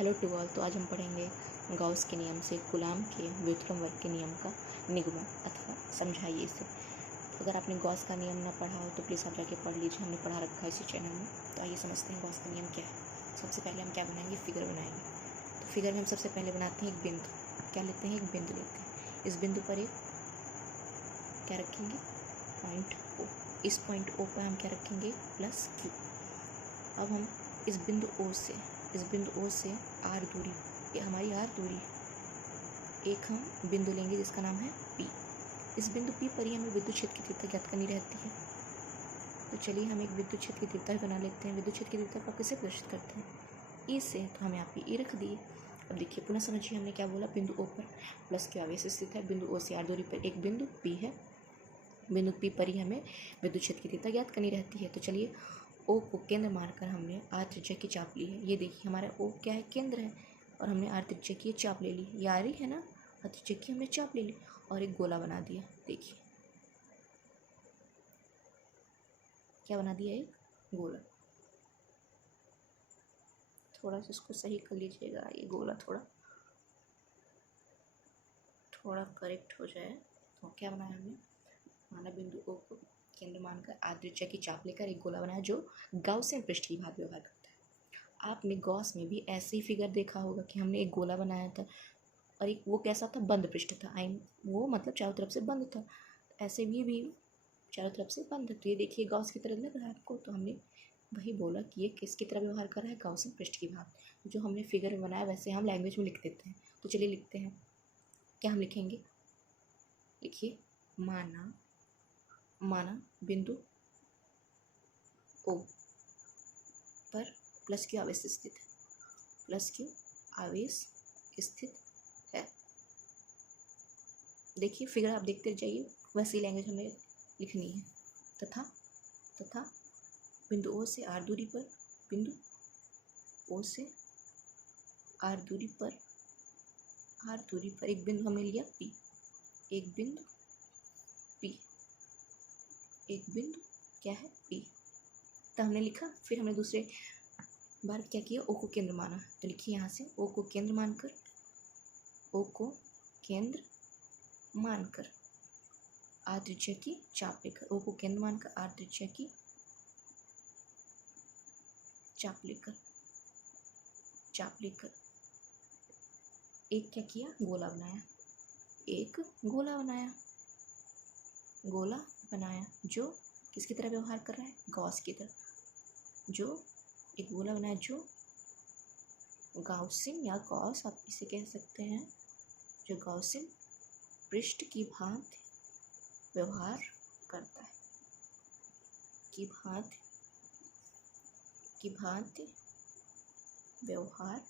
Hello to all. तो आज हम पढ़ेंगे गॉस के नियम से कूलॉम के व्युत्क्रम वर्ग के नियम का निगमन अथवा समझाइए इसे। तो अगर आपने गॉस का नियम ना पढ़ा हो तो प्लीज़ आप जाके पढ़ लीजिए, हमने पढ़ा रखा है इसी चैनल में। तो आइए समझते हैं गॉस का नियम क्या है। सबसे पहले हम क्या बनाएंगे, फिगर बनाएंगे। तो फिगर में हम सबसे पहले बनाते हैं एक बिंदु। क्या लेते हैं, एक बिंदु लेते हैं। इस बिंदु पर एक क्या रखेंगे, पॉइंट ओ। इस पॉइंट ओ पर हम क्या रखेंगे, प्लस क्यू। अब हम इस बिंदु ओ से आर दूरी, ये हमारी आर दूरी, एक हम बिंदु लेंगे जिसका नाम है पी। इस बिंदु पी पर ही हमें विद्युत क्षेत्र की तीव्रता ज्ञात करनी रहती है। तो चलिए हम एक विद्युत क्षेत्र की तीव्रता बना लेते हैं। विद्युत क्षेत्र की तीव्रता को किससे प्रदर्शित करते हैं, ई से। तो हम यहाँ पे ई रख दिए। अब देखिए पुनः समझिए, हमने क्या बोला, बिंदु ओ पर प्लस क्यू आवेश स्थित है। बिंदु ओ से आर दूरी पर एक बिंदु पी है। बिंदु पी पर ही हमें विद्युत क्षेत्र की तीव्रता ज्ञात करनी रहती है। तो चलिए ओ को केंद्र मानकर हमने आर त्रिज्या की चाप ली है। ये देखिए हमारा ओ क्या है, केंद्र है, और हमने आर त्रिज्या की चाप ले ली। ये आ रही है ना, आर त्रिज्या की हमने चाप ले ली और एक गोला बना दिया। देखिए क्या बना दिया, एक गोला। थोड़ा सा इसको सही कर लीजिएगा, ये गोला थोड़ा करेक्ट हो जाए। तो क्या बनाया हमने, माना बिंदु ओ को केंद्र मानकर आर त्रिज्या की चाप लेकर एक गोला बनाया जो गाउसियन पृष्ठ की भांति व्यवहार करता है। आपने गॉस में भी ऐसे ही फिगर देखा होगा कि हमने एक गोला बनाया था और एक वो कैसा था, बंद पृष्ठ था। वो मतलब चारों तरफ से बंद था। ऐसे भी चारों तरफ से बंद है। तो ये देखिए गॉस की तरह लग रहा है आपको। तो हमने वही बोला कि ये किसकी तरह व्यवहार कर रहा है, गाउसियन पृष्ठ की भांति। जो हमने फिगर में बनाया वैसे हम लैंग्वेज में लिख देते हैं। तो चलिए लिखते हैं। क्या हम लिखेंगे, लिखिए, माना बिंदु ओ पर प्लस क्यू आवेश स्थित है। प्लस क्यू आवेश स्थित है। देखिए फिगर आप देखते जाइए, वैसी लैंग्वेज हमें लिखनी है। तथा बिंदु ओ से आर दूरी पर, बिंदु ओ से आर दूरी पर एक बिंदु हमने लिया पी। एक बिंदु क्या है, पी। तो हमने लिखा। फिर हमने दूसरे बार क्या किया, ओ को केंद्र माना। तो लिखिए यहाँ से, ओ को केंद्र मानकर आर त्रिज्या की चाप लेकर, ओ को केंद्र मानकर आर त्रिज्या की चाप लेकर एक क्या किया, गोला बनाया जो किसकी तरह व्यवहार कर रहा है, गॉस की तरह। जो एक गोला बनाया जो गाउसियन या गॉस आप इसे कह सकते हैं, जो गाउसियन पृष्ठ की भांति व्यवहार करता है, की भांति व्यवहार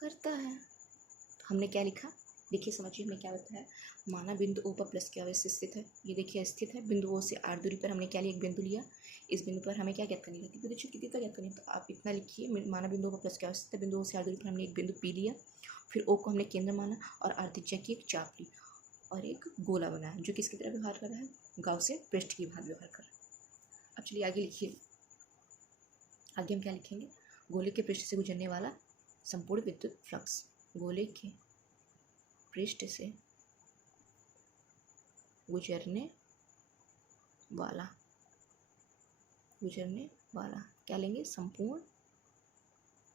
करता है। तो हमने क्या लिखा, देखिए समझिए हमने क्या बताया। माना बिंदु ओ पर प्लस क्यू आवेश स्थित है। ये देखिए स्थित है। बिंदु ओ से आर दूरी पर हमने क्या लिया, एक बिंदु लिया। इस बिंदु पर हमें क्या ज्ञात करनी रहती है, विद्युत क्षेत्र की तीव्रता ज्ञात करनी है। तो आप इतना लिखिए, माना बिंदु ओ पर प्लस क्यू आवेश स्थित है। बिंदु ओ से आर दूरी पर हमने एक बिंदु पी लिया। फिर ओ को हमने केंद्र माना और आर त्रिज्या की एक चाप ली और एक गोला बनाया जो किसकी तरह व्यवहार कर रहा है, गाउसियन पृष्ठ की भांति व्यवहार कर रहा है। अब चलिए आगे लिखिए। आगे हम क्या लिखेंगे, गोले के पृष्ठ से गुजरने वाला संपूर्ण विद्युत फ्लक्स। गोले के पृष्ठ से गुजरने वाला क्या लेंगे, संपूर्ण,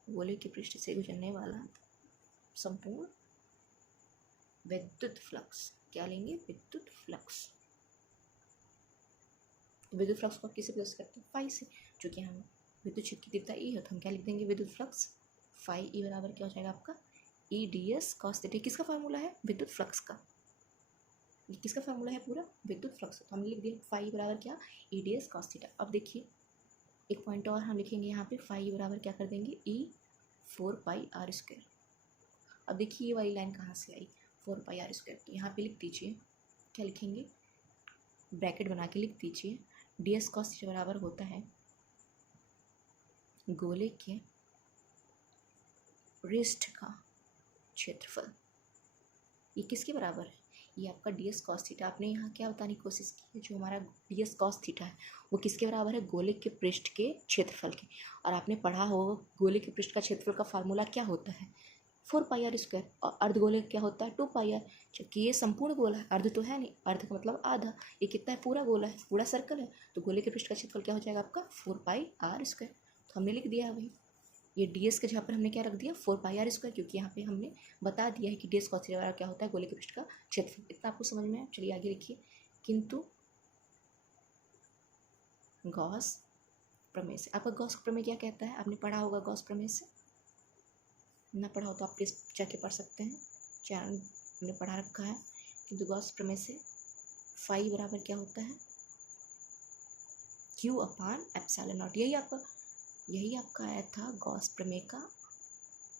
गोले के पृष्ठ से गुजरने वाला संपूर्ण विद्युत फ्लक्स। क्या लेंगे, विद्युत फ्लक्स। विद्युत फ्लक्स को किससे प्रदर्शित करते हैं, फाई से। चूंकि हम विद्युत क्षेत्र की तीव्रता ई है तो हम क्या लिख देंगे, विद्युत फ्लक्स फाई ई बराबर क्या हो जाएगा आपका, E D S cos theta. किसका फार्मूला है, विद्युत फ्लक्स का। ये किसका फार्मूला है, पूरा विद्युत फ्लक्स। तो हमने लिख दिया फाई बराबर क्या, E D S cos theta. अब देखिए एक पॉइंट और हम लिखेंगे यहाँ पे, फाई बराबर क्या कर देंगे, ई 4 पाई आर स्क्वायर। अब देखिए ये वाली लाइन कहाँ से आई, 4 पाई आर स्क्वायर। तो यहाँ पे लिख दीजिए, क्या लिखेंगे, ब्रैकेट बना के लिख दीजिए, डी एस कॉस थीटा बराबर होता है गोले के पृष्ठ का क्षेत्रफल। ये किसके बराबर है, ये आपका डी एस कॉस थीटा। आपने यहाँ क्या बताने की कोशिश की है, जो हमारा डी एस कॉस थीटा है वो किसके बराबर है, गोले के पृष्ठ के क्षेत्रफल के। और आपने पढ़ा होगा गोले के पृष्ठ का क्षेत्रफल का फार्मूला क्या होता है, 4πr²। और अर्धगोले क्या होता है 2πr। जबकि ये संपूर्ण गोला है, अर्ध तो है नहीं, अर्ध का मतलब आधा, ये कितना है, पूरा गोला है, पूरा सर्कल है। तो गोले के पृष्ठ का क्षेत्रफल क्या हो जाएगा आपका 4πr²। तो हमने लिख दिया है वही, ये डी एस के जहाँ पर हमने क्या रख दिया 4πr², क्योंकि यहाँ पे हमने बता दिया है कि डी एस कॉस थीटा क्या होता है, गोले के पृष्ठ का क्षेत्रफल। इतना आपको समझ में आया। चलिए आगे लिखिए। किंतु गॉस प्रमेय से, आपका गॉस प्रमेय क्या कहता है, आपने पढ़ा होगा गॉस प्रमेय से, ना पढ़ा हो तो आप प्लीज़ जाके पढ़ सकते हैं, चैनल हमने पढ़ा रखा है। किंतु गॉस प्रमेय से फाई बराबर क्या होता है, Q/ε0। यही आपका आया था गॉस प्रमेय का,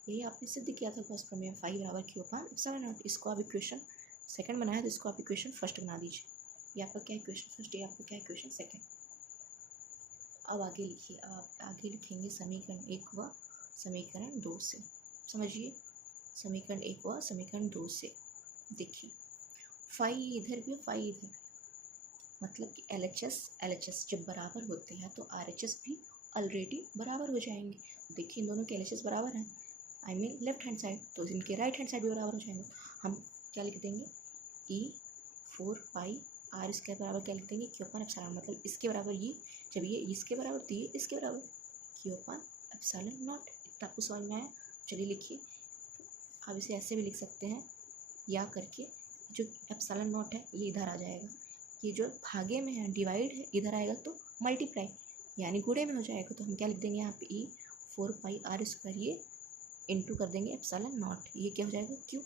यही आपने सिद्ध किया था गॉस प्रमेय, फाई बराबर Q/ε0। इसको आप इक्वेशन सेकंड बनाया तो इसको आप इक्वेशन फर्स्ट बना दीजिए। ये आपका क्या इक्वेशन फर्स्ट, ये आपका क्या इक्वेशन सेकंड। अब आगे लिखिए, अब आगे लिखेंगे समीकरण 1 व समीकरण 2 से। समझिए समीकरण 1 व समीकरण 2 से। देखिए फाई इधर भी फाई इधर भी, मतलब कि LHS जब बराबर होते हैं तो RHS भी ऑलरेडी बराबर हो जाएंगे। देखिए इन दोनों के LHS बराबर हैं, I mean left hand side, तो इनके राइट हैंड साइड भी बराबर हो जाएंगे। हम क्या लिख देंगे, E4πr² बराबर क्या लिख देंगे, Q/ε0। मतलब इसके बराबर ये, जब ये इसके बराबर तो ये इसके बराबर Q/ε0। इतना आपको समझ में आया। चलिए लिखिए, आप इसे ऐसे भी लिख सकते हैं, या करके जो ε0 है ये इधर आ जाएगा, ये जो भागे में है डिवाइड है इधर आएगा तो मल्टीप्लाई यानी गुणे में हो जाएगा। तो हम क्या लिख देंगे यहाँ पे E4πr², ये इंटू कर देंगे ε0, ये क्या हो जाएगा क्यू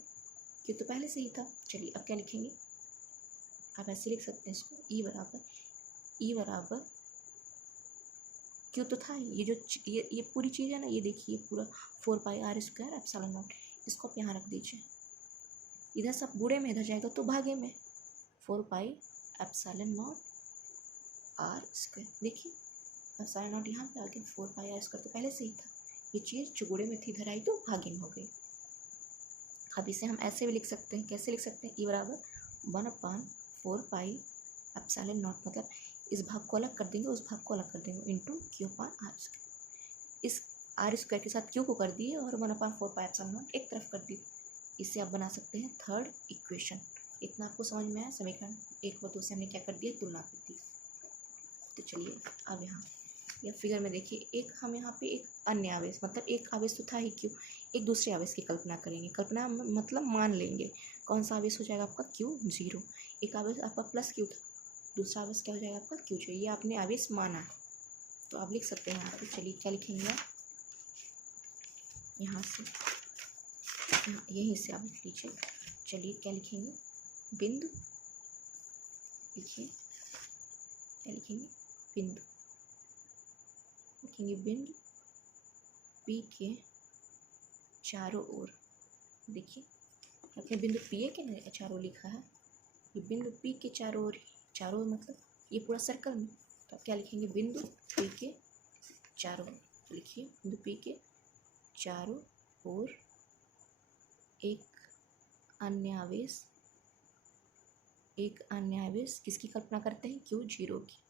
तो पहले से ही था। चलिए अब क्या लिखेंगे, आप ऐसे लिख सकते हैं इसको, E बराबर क्यू तो था ही, ये जो ये पूरी चीज़ है ना, ये देखिए पूरा 4πr² ε0, इसको आप यहाँ रख दीजिए। इधर सब गुणे में इधर जाएगा तो भागे में 4πε0r²। देखिए ε0 यहाँ पे आ गया, 4πr² तो पहले से ही था, ये चीज़ जो गुणे में थी इधर आई तो भागे में हो गई। अब इसे हम ऐसे भी लिख सकते हैं, कैसे लिख सकते हैं, E बराबर 1/4πε0, मतलब इस भाग को अलग कर देंगे उस भाग को अलग कर देंगे इंटू Q/r²। इस r² के साथ Q को कर दिए और 1/4πε0 एक तरफ कर दिए। इसे आप बना सकते हैं थर्ड इक्वेशन। इतना आपको समझ में आया। समीकरण 1 व 2 से हमने क्या कर दिया, तुलना कर दी। तो चलिए अब यहाँ या फिगर में देखिए, एक हम यहाँ पे एक अन्य आवेश, मतलब एक आवेश तो था ही Q, एक दूसरे आवेश की कल्पना करेंगे। कल्पना मतलब मान लेंगे, कौन सा आवेश हो जाएगा आपका Q0। एक आवेश आपका +Q था, दूसरा आवेश क्या हो जाएगा आपका Q0। ये आपने आवेश माना है तो आप लिख सकते हैं यहाँ पे। चलिए क्या लिखेंगे आप, यहाँ से यहीं से आप लिख लीजिए। चलिए क्या लिखेंगे, बिंदु, लिखिए क्या लिखेंगे, बिंदु, लिखेंगे बिंदु P के चारों ओर। देखिए अपने बिंदु P के चारों लिखा है, ये बिंदु P के चारों ओर, चारों ओर मतलब ये पूरा सर्कल में, तो आप क्या लिखेंगे, बिंदु P के चारों ओर। तो लिखिए बिंदु P के चारों ओर एक अन्य आवेश किसकी कल्पना करते हैं, Q0 की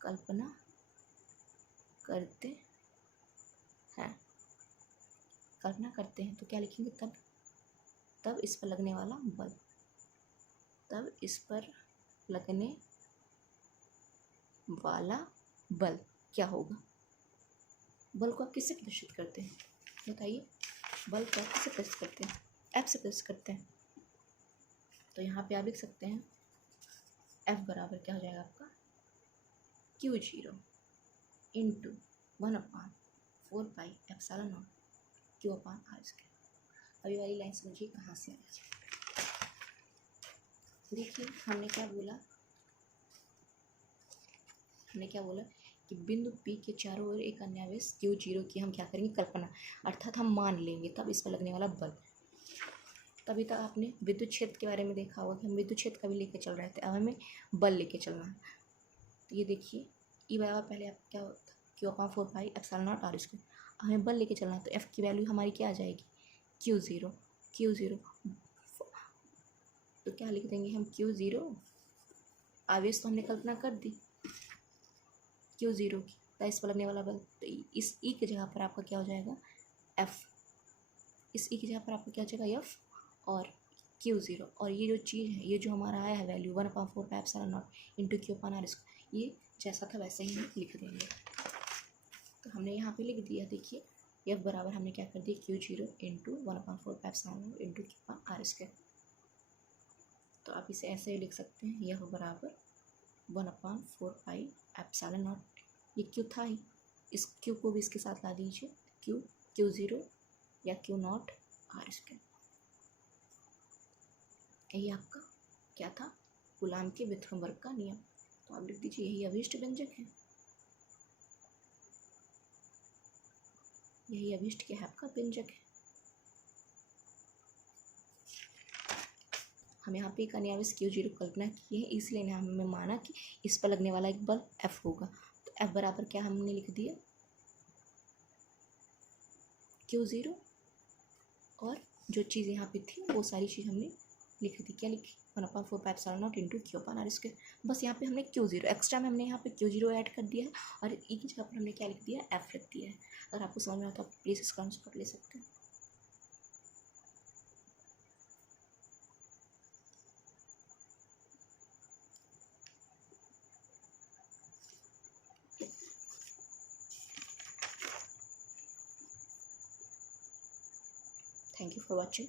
कल्पना करते हैं। तो क्या लिखेंगे, तब इस पर लगने वाला बल क्या होगा। बल को आप किससे प्रदर्शित करते हैं, बताइए, बल को आप किससे प्रदर्शित करते हैं, F से प्रदर्शित करते हैं। तो यहाँ पे आप लिख सकते हैं F बराबर क्या हो जाएगा आपका Q0 इंटू 1/4πε0 Q/r²। अभी वाली लाइन समझिए कहाँ से आई। देखिए हमने क्या बोला कि बिंदु P के चारों ओर एक अन्य आवेश Q0 की हम क्या करेंगे, कल्पना, अर्थात हम मान लेंगे, तब इस पर लगने वाला बल। तभी तक आपने विद्युत क्षेत्र के बारे में देखा होगा कि हम विद्युत क्षेत्र कभी लेके चल रहे थे, अब हमें बल लेके चलना है। तो ये देखिए E बराबर पहले आप क्या होता Q/4πε0r², हमें बल लेके चलना है तो F की वैल्यू हमारी क्या आ जाएगी, Q0। Q0, तो क्या लिख देंगे हम Q0, आवेश तो हमने कल्पना कर दी Q0 की, तो इस पर लगने वाला बल, तो इस ई की जगह पर आपका क्या हो जाएगा F, इस ई की जगह पर आपका क्या हो जाएगा F और Q0, और ये जो चीज़ है, ये जो हमारा आया है वैल्यू 1/4πε0 इंटू Q/r², ये जैसा था वैसे ही हम लिख देंगे। तो हमने यहाँ पे लिख दिया, देखिए F बराबर हमने क्या कर दिया Q0 इंटू 1/4πε0 इंटू Q/r²। तो आप इसे ऐसे ही लिख सकते हैं, F बराबर 1/4πε0, ये Q था ही, इस Q को भी इसके साथ ला दीजिए, Q0 या Q0r²। यही आपका क्या था, कूलाम के व्युत्क्रम वर्ग का नियम। तो आप लिख दीजिए यही अभिष्ट व्यंजक है, यही अभिष्ट क्या है आपका व्यंजक है। हम यहाँ पे एक अन्यावेश Q0 कल्पना की है, इसलिए ना हमने माना कि इस पर लगने वाला एक बल F होगा। तो F बराबर क्या हमने लिख दिया Q0, और जो चीज़ यहाँ पे थी वो सारी चीज़ हमने लिख दी, क्या लिखी 1/4πε0 इंटू Q/r²। बस यहाँ पे हमने Q0 एक्स्ट्रा में हमने यहाँ पे Q0 ऐड कर दिया है, और ई की जगह पर हमने क्या लिख दिया F लिख दिया है। अगर आपको समझ में आता तो आप प्लीज़ स्क्रीनशॉट ले सकते हैं। Thank you for watching.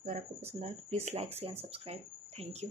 अगर आपको पसंद आया तो please like share and subscribe. Thank you.